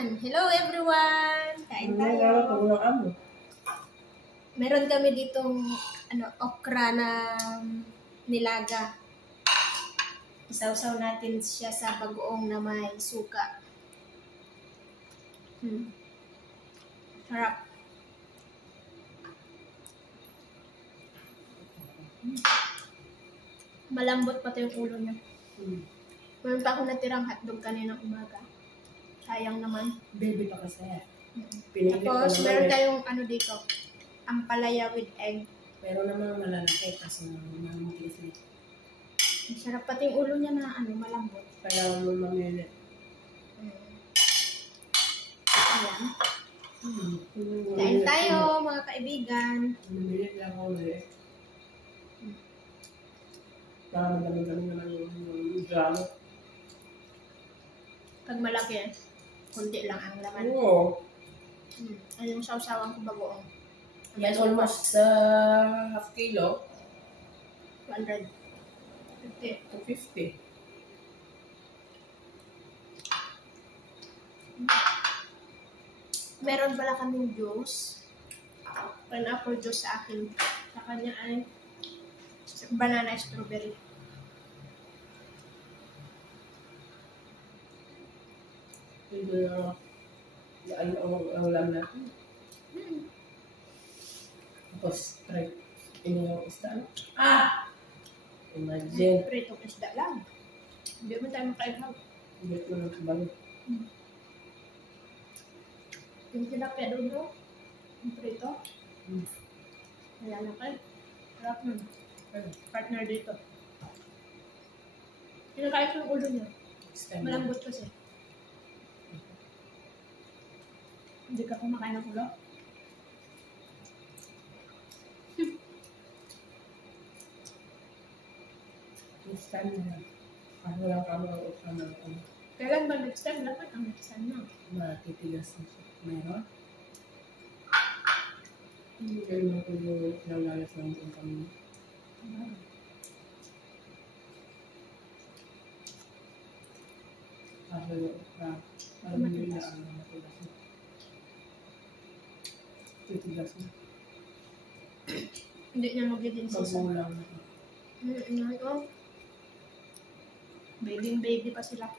Hello everyone! Kain tayo. Meron kami ditong okra na nilaga. Isawsaw natin siya sa bagoong na may suka. Sarap. Malambot pa ito yung ulo niya. Meron pa ako natirang hotdog kaninang umaga. Sayang naman. Baby pa kasi. Tapos meron tayong dito. Ampalaya with egg. Pero namang malalaki kasi mamutilis nito. Sarap pati yung ulo niya na malambot. Kaya mo mamili. Ayan. Kain tayo mga kaibigan. Mamili lang ako ulit. Para madami-dami naman yung drama. Pag malaki, kunti lang ang laman. Oo. Yung sawsawan ko bagoong. Yan almost half kilo. 200. 250. Meron pala kaming juice. Pineapple juice sa akin. Sa kanya ay banana strawberry. Ito ang ulam natin. Tapos, try. Ini yung isda. Imagine. Pritong isda lang. Hindi mo tayo makaihaw. Hindi ko lang kabalo. Yung tilapia doon mo. Yung prito. Wala na kayo. Sarap nun. Partner dito. Pinakain ko yung ulo niya. Malambot kasi. Hindi ka kumakain ng ulo? Next time na. Ano lang kami ang ukama ng Kailan ba next time? Dapat ang next time na. matitigas na siya. Meron? Hindi kayo matulog nalalas lang din kami. Parang hindi na ang matigas na. Titigas na. Hindi niya magiging season. Pagbulang na. Baby pa sila.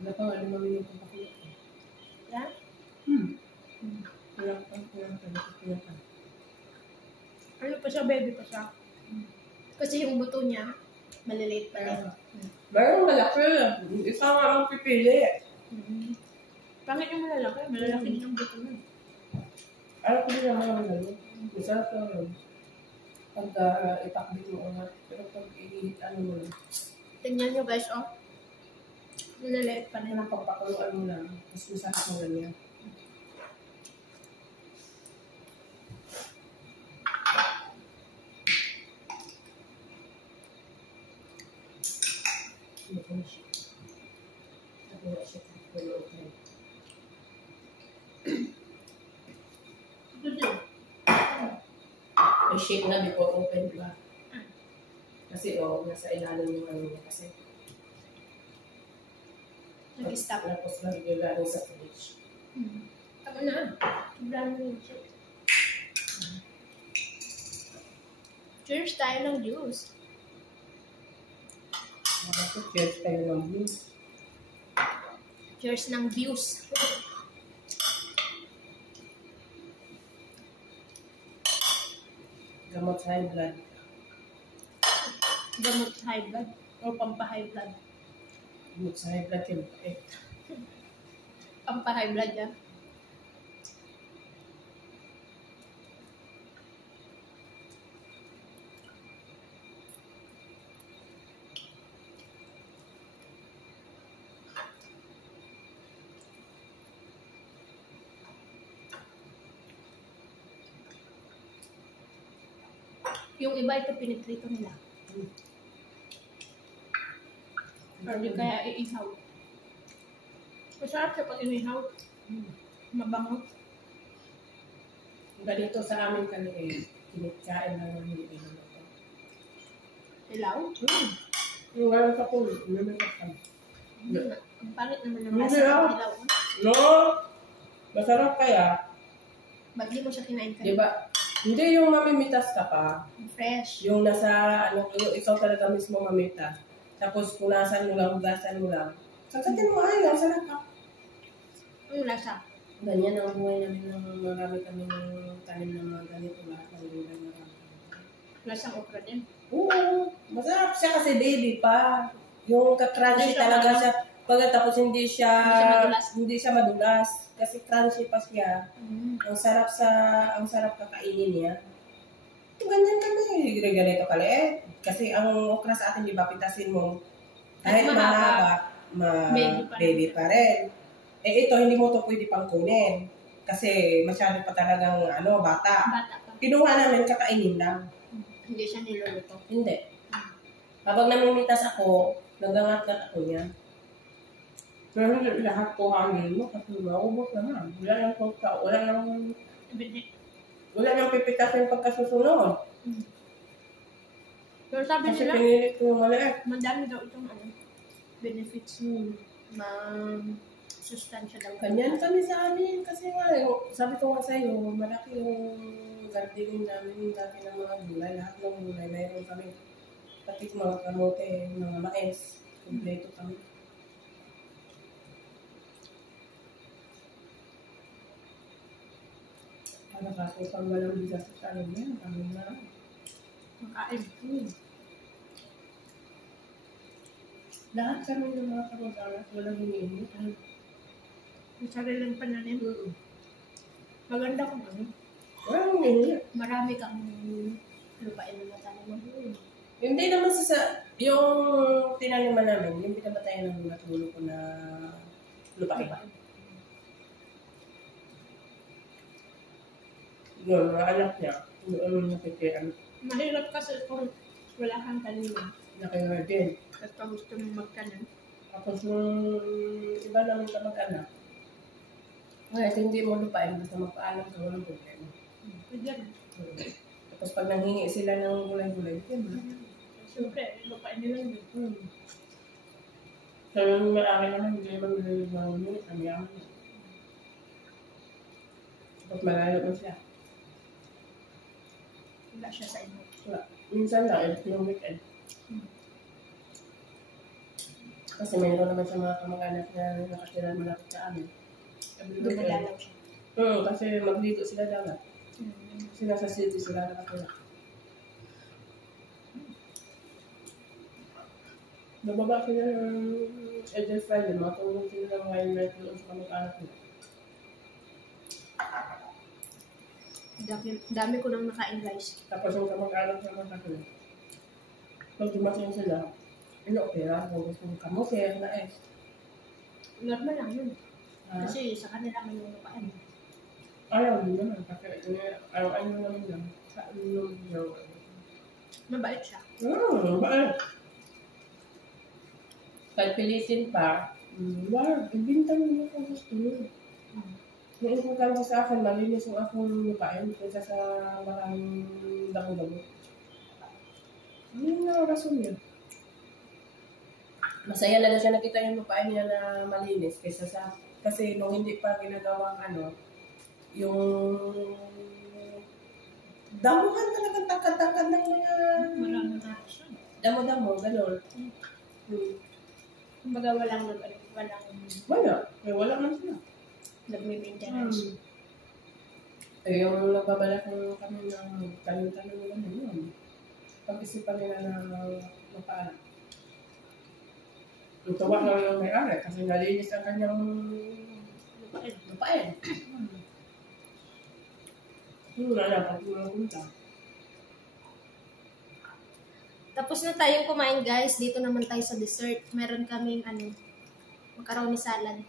Wala pa nga 5 minuto pa kaya. Yeah? Kulang pa. Ano pa siya? Baby pa siya. Kasi yung buto niya, maliliit pa rin. Pero malaki. Isa nga lang pipili. Pangit yung malalaki. Malalaki din ang buto nun. Alam ko din naman ang gano'n. Isa sa pagka itakbit mo nga. Pero pag ano mo lang. Tingnan nyo guys, maliliit pa rin. Ang pagpakuluan mo lang. Mas masarap mo lang yan. May shake na before open, diba? Kasi nasa ilalim yung ano niya kasi. Nag-stop. Tapos nagigagaling sa fridge. Tama na. Sobrang mo yung shake. Cheers tayo ng juice. Cheers kayo ng views. Cheers ng views. Gamot high blood. Gamot high blood o pampa-high blood. Gamot sa high blood yung pait. Pampa-high blood yan. Yung iba ito pinitrito nila. Or di kaya iihaw. Masarap siya pag inihaw. Mabango. Ganito sa amin kanina. kinikain na ng hindi naman. Ilaw? Yung ngayon sa pulo, may kasama. Ang pangit naman ng Hindi, lasa ah. ng ilaw. No! Masarap kaya. Ba't di mo siya kinain ka? Diba? Hindi yung mamimitas ka pa. Fresh. Yung nasa, ano, yung ikaw talaga mismo mamita. Tapos punasan mo lang, hugasan mo lang. Sagsatin mo, ay, ang sarap ka. Ang lasa. Ganyan ang buhay namin ng marami kami ng tanim ng mga ganito lahat ng gulay na kami. Lasang okra din. Oo, masarap siya kasi baby pa. Yung ka-crunchy Hindi siya talaga madulas. siya. Pagkatapos hindi siya madulas. hindi siya madulas kasi crunchy pa siya. Ang sarap kakainin niya. Ganyan kami, ganito kaliit. Kasi ang okra sa atin, di ba, pitasin mo. Kahit mahaba, baby pa rin. Eh ito, hindi mo to pwede pang kunin. Kasi masyado pa talagang bata. Bata pa. Kinuha namin, kakainin lang. Hindi siya niluluto. Hindi. Habang namimitas ako, nagangat-gat ako niya. Pero hindi lahat ko hangin mo kasi maubos naman. Wala nang pagka, wala nang pipitasin pagkasusunod. Pero sabi Kasi nila, pinilit ko yung maliit. madami daw itong benefits sustansya daw. Ganyan kami sa amin kasi nga, sabi ko nga sa'yo, malaki yung gardening namin dati ng mga gulay. Lahat ng gulay, mayroon kami pati mga kamote, mga mais. Kompleto kami. Para kasi pag walang bigas sa amin yan, kami na. Makain. Lahat kami ng mga kamag-anak, walang hinihingi. Ang sariling pananim. Maganda kung Walang hinihingi. marami kang lupain na matanaman. Hindi naman yung tinaniman namin, yung pinabatayan ng natulog ko na lupain. Yung mga anak niya, yung nakikian. Mahirap kasi kung wala kang taniman. Nakikian din. At kung gusto mong magtanim. Tapos yung iba namin kamag-anak, kahit hindi mo lupain, basta magpaalam ka, walang problema. Pwede rin. Tapos pag nanghingi sila ng gulay-gulay, yun. Siyempre, lupain nila yun. So yung may-ari naman, hindi naman nililunod, kami yaman. Tapos malayo mo siya. Wala siya sa inyo. Wala. Minsan lang, yung weekend. Kasi mayroon naman sa mga kamag-anak na nakatira malapit sa amin. Dumadalaw siya. Kasi magligo sila dagat. Kasi nasa city sila nakatira. Nababa sila ng Edel Friday, matulog sila ng wildlife doon sa kamag-anak nila. Dami ko nang nakain rice. Tapos yung kamag-anak naman ako. Pag dumating sila, ino-opera kung gusto ng kamote, mais. Normal lang yun. Ah, Kasi sa kanila may lupain. ayaw din naman. Kasi ayaw naman lang. Sa yung Mabait siya. bakit? Kahit pilitin pa, wow, ibinta mo na kung gusto mo. Yung importante sa akin, malinis yung akong lupain kaysa sa maraming damo-damo. Yun na ang rason yun. Masaya na siya nakita yung lupain niya na malinis kaysa sa, kasi nung hindi pa ginagawang yung damuhan talagang takad-takad ng mga Maraming rice. damo-damo, gano'n. Kumbaga walang Wala. Wala man sila. nagme-maintenance. Yung nagbabalak ng kami ng tanim-tanim nila yun. Pag-isipan nila na mapaalam. Tuwa na yung may-ari kasi nalinis ang kanyang lupain. Wala na pag pumunta. Tapos na tayong kumain guys. Dito naman tayo sa dessert. Meron kaming macaroni salad.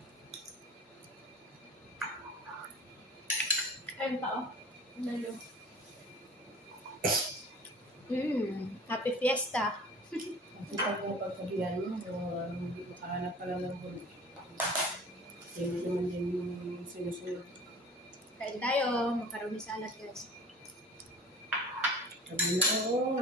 Ayun pa oh. Nalo. Happy Fiesta. Kasi pag pagkabihan mo, hindi makahanap ka lang ng huli. Hindi naman din yung sinusunod. Kain tayo. Macaroni salad guys. Sabi na, oo.